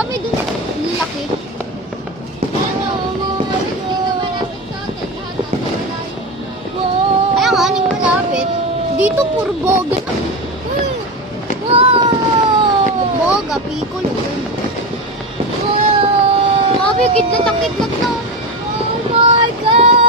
dami dun. Ang laki. Kaya nga, aning malapit. Dito, puro boga na. Wow! Boga, piccolo. Wow! Sabi, kidlat ang kidlat na. Oh my God!